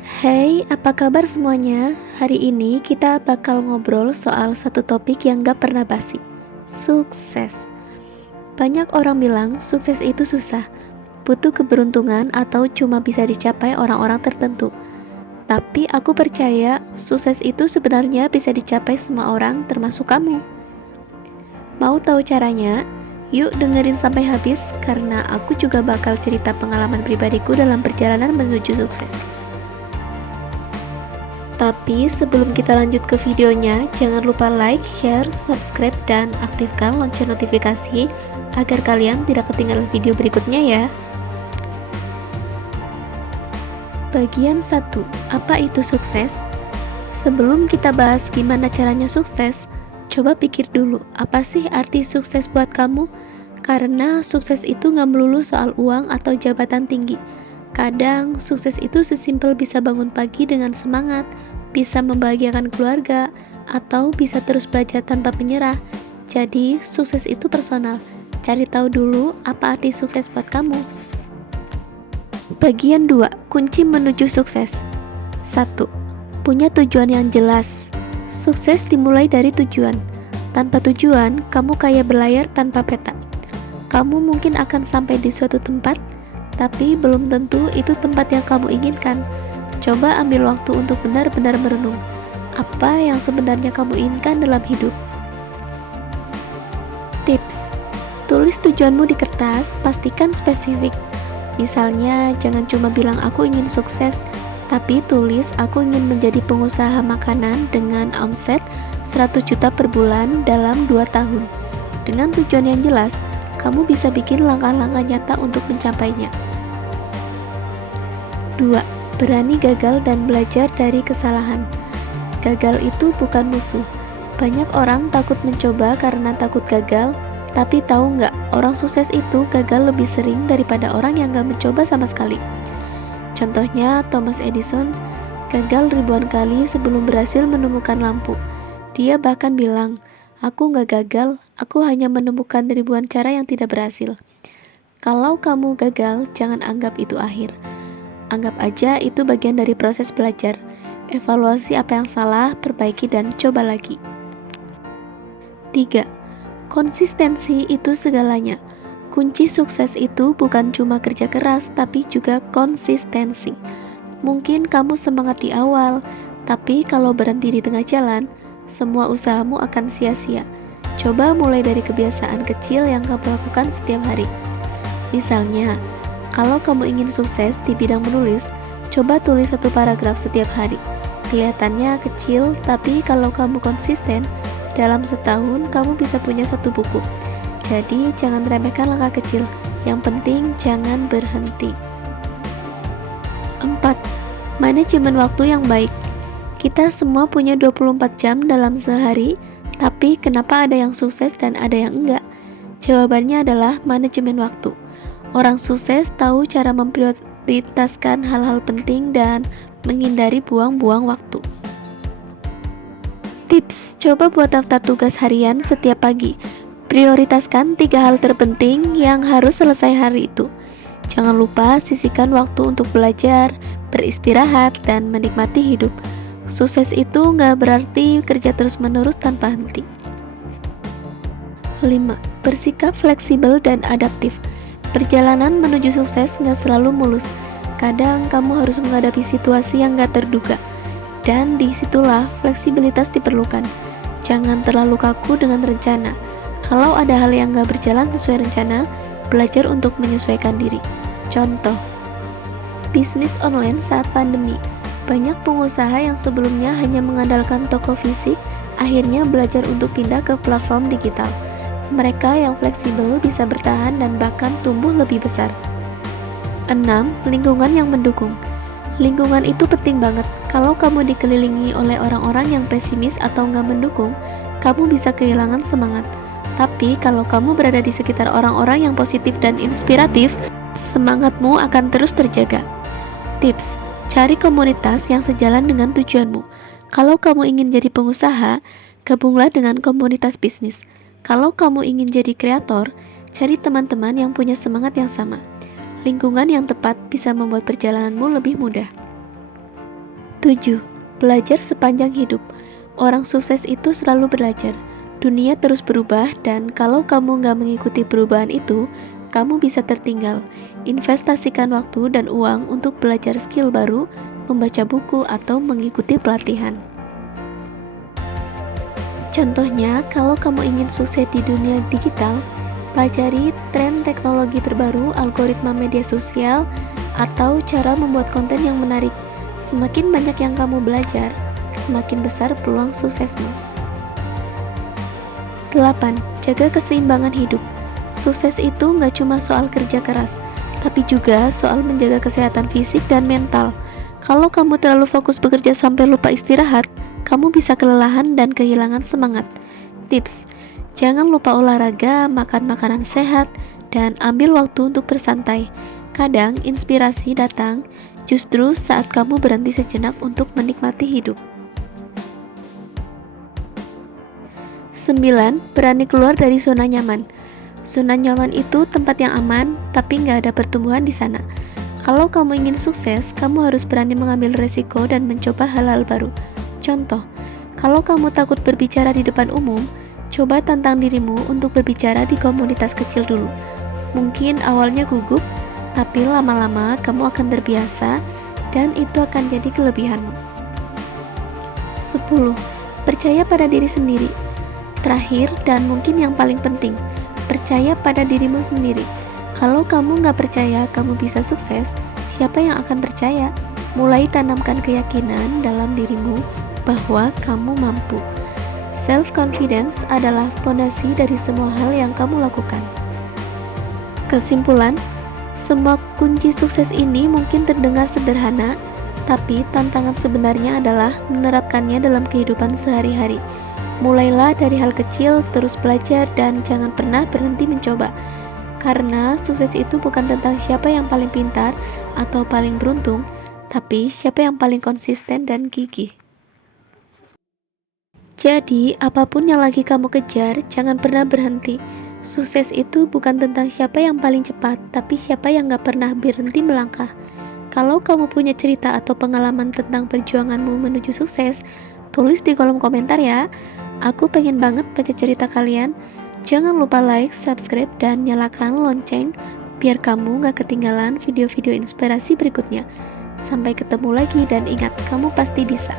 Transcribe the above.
Hey, apa kabar semuanya? Hari ini kita bakal ngobrol soal satu topik yang gak pernah basi. Sukses. Banyak orang bilang sukses itu susah, butuh keberuntungan atau cuma bisa dicapai orang-orang tertentu. Tapi aku percaya sukses itu sebenarnya bisa dicapai semua orang termasuk kamu. Mau tahu caranya? Yuk dengerin sampai habis karena aku juga bakal cerita pengalaman pribadiku dalam perjalanan menuju sukses. Tapi sebelum kita lanjut ke videonya, jangan lupa like, share, subscribe, dan aktifkan lonceng notifikasi agar kalian tidak ketinggalan video berikutnya ya. Bagian 1. Apa itu sukses? Sebelum kita bahas gimana caranya sukses, coba pikir dulu, apa sih arti sukses buat kamu? Karena sukses itu gak melulu soal uang atau jabatan tinggi. Kadang, sukses itu sesimpel bisa bangun pagi dengan semangat, bisa membahagiakan keluarga, atau bisa terus belajar tanpa menyerah. Jadi, sukses itu personal. Cari tahu dulu apa arti sukses buat kamu. Bagian 2. Kunci menuju sukses. 1. Punya tujuan yang jelas. Sukses dimulai dari tujuan. Tanpa tujuan, kamu kayak berlayar tanpa peta. Kamu mungkin akan sampai di suatu tempat, tapi belum tentu itu tempat yang kamu inginkan. Coba ambil waktu untuk benar-benar merenung. Apa yang sebenarnya kamu inginkan dalam hidup? Tips: tulis tujuanmu di kertas, pastikan spesifik. Misalnya, jangan cuma bilang aku ingin sukses, tapi tulis aku ingin menjadi pengusaha makanan dengan omset 100 juta per bulan dalam 2 tahun. Dengan tujuan yang jelas, kamu bisa bikin langkah-langkah nyata untuk mencapainya. 2. Berani gagal dan belajar dari kesalahan. Gagal itu bukan musuh. Banyak orang takut mencoba karena takut gagal, tapi tahu nggak, orang sukses itu gagal lebih sering daripada orang yang nggak mencoba sama sekali. Contohnya Thomas Edison, gagal ribuan kali sebelum berhasil menemukan lampu. Dia bahkan bilang, aku nggak gagal, aku hanya menemukan ribuan cara yang tidak berhasil. Kalau kamu gagal, jangan anggap itu akhir. Anggap aja itu bagian dari proses belajar. Evaluasi apa yang salah, perbaiki dan coba lagi. 3. Konsistensi itu segalanya. Kunci sukses itu bukan cuma kerja keras, tapi juga konsistensi. Mungkin kamu semangat di awal, tapi kalau berhenti di tengah jalan, semua usahamu akan sia-sia. Coba mulai dari kebiasaan kecil yang kamu lakukan setiap hari. Misalnya, kalau kamu ingin sukses di bidang menulis, coba tulis 1 paragraf setiap hari. Kelihatannya kecil, tapi kalau kamu konsisten, dalam setahun kamu bisa punya 1 buku. Jadi jangan remehkan langkah kecil, yang penting jangan berhenti. 4. Manajemen waktu yang baik. Kita semua punya 24 jam dalam sehari, tapi kenapa ada yang sukses dan ada yang enggak? Jawabannya adalah manajemen waktu. Orang sukses tahu cara memprioritaskan hal-hal penting dan menghindari buang-buang waktu. Tips: coba buat daftar tugas harian setiap pagi. Prioritaskan 3 hal terpenting yang harus selesai hari itu. Jangan lupa sisihkan waktu untuk belajar, beristirahat, dan menikmati hidup. Sukses itu nggak berarti kerja terus-menerus tanpa henti. 5. Bersikap fleksibel dan adaptif. Perjalanan menuju sukses nggak selalu mulus. Kadang kamu harus menghadapi situasi yang nggak terduga. Dan disitulah fleksibilitas diperlukan. Jangan terlalu kaku dengan rencana. Kalau ada hal yang nggak berjalan sesuai rencana, belajar untuk menyesuaikan diri. Contoh, bisnis online saat pandemi. Banyak pengusaha yang sebelumnya hanya mengandalkan toko fisik, akhirnya belajar untuk pindah ke platform digital. Mereka yang fleksibel bisa bertahan dan bahkan tumbuh lebih besar. 6. Lingkungan yang mendukung. Lingkungan itu penting banget. Kalau kamu dikelilingi oleh orang-orang yang pesimis atau nggak mendukung, kamu bisa kehilangan semangat. Tapi kalau kamu berada di sekitar orang-orang yang positif dan inspiratif, semangatmu akan terus terjaga. Tips: cari komunitas yang sejalan dengan tujuanmu. Kalau kamu ingin jadi pengusaha, gabunglah dengan komunitas bisnis. Kalau kamu ingin jadi kreator, cari teman-teman yang punya semangat yang sama. Lingkungan yang tepat bisa membuat perjalananmu lebih mudah. 7. Belajar sepanjang hidup. Orang sukses itu selalu belajar. Dunia terus berubah dan kalau kamu nggak mengikuti perubahan itu, kamu bisa tertinggal. Investasikan waktu dan uang untuk belajar skill baru, membaca buku, atau mengikuti pelatihan. Contohnya, kalau kamu ingin sukses di dunia digital, pelajari tren teknologi terbaru, algoritma media sosial, atau cara membuat konten yang menarik. Semakin banyak yang kamu belajar, semakin besar peluang suksesmu. 8. Jaga keseimbangan hidup. Sukses itu nggak cuma soal kerja keras, tapi juga soal menjaga kesehatan fisik dan mental. Kalau kamu terlalu fokus bekerja sampai lupa istirahat, kamu bisa kelelahan dan kehilangan semangat. Tips: jangan lupa olahraga, makan makanan sehat, dan ambil waktu untuk bersantai. Kadang inspirasi datang justru saat kamu berhenti sejenak untuk menikmati hidup. 9. Berani keluar dari zona nyaman. Zona nyaman itu tempat yang aman, tapi nggak ada pertumbuhan di sana. Kalau kamu ingin sukses, kamu harus berani mengambil resiko dan mencoba hal-hal baru. Contoh, kalau kamu takut berbicara di depan umum, coba tantang dirimu untuk berbicara di komunitas kecil dulu. Mungkin awalnya gugup, tapi lama-lama kamu akan terbiasa dan itu akan jadi kelebihanmu. 10. Percaya pada diri sendiri. Terakhir dan mungkin yang paling penting, percaya pada dirimu sendiri. Kalau kamu nggak percaya kamu bisa sukses, siapa yang akan percaya? Mulai tanamkan keyakinan dalam dirimu bahwa kamu mampu. Self-confidence adalah fondasi dari semua hal yang kamu lakukan. Kesimpulan, semua kunci sukses ini mungkin terdengar sederhana, tapi tantangan sebenarnya adalah menerapkannya dalam kehidupan sehari-hari. Mulailah dari hal kecil, terus belajar, dan jangan pernah berhenti mencoba. Karena sukses itu bukan tentang siapa yang paling pintar atau paling beruntung, tapi siapa yang paling konsisten dan gigih. Jadi, apapun yang lagi kamu kejar, jangan pernah berhenti. Sukses itu bukan tentang siapa yang paling cepat, tapi siapa yang gak pernah berhenti melangkah. Kalau kamu punya cerita atau pengalaman tentang perjuanganmu menuju sukses, tulis di kolom komentar ya. Aku pengen banget baca cerita kalian. Jangan lupa like, subscribe, dan nyalakan lonceng biar kamu gak ketinggalan video-video inspirasi berikutnya. Sampai ketemu lagi dan ingat, kamu pasti bisa.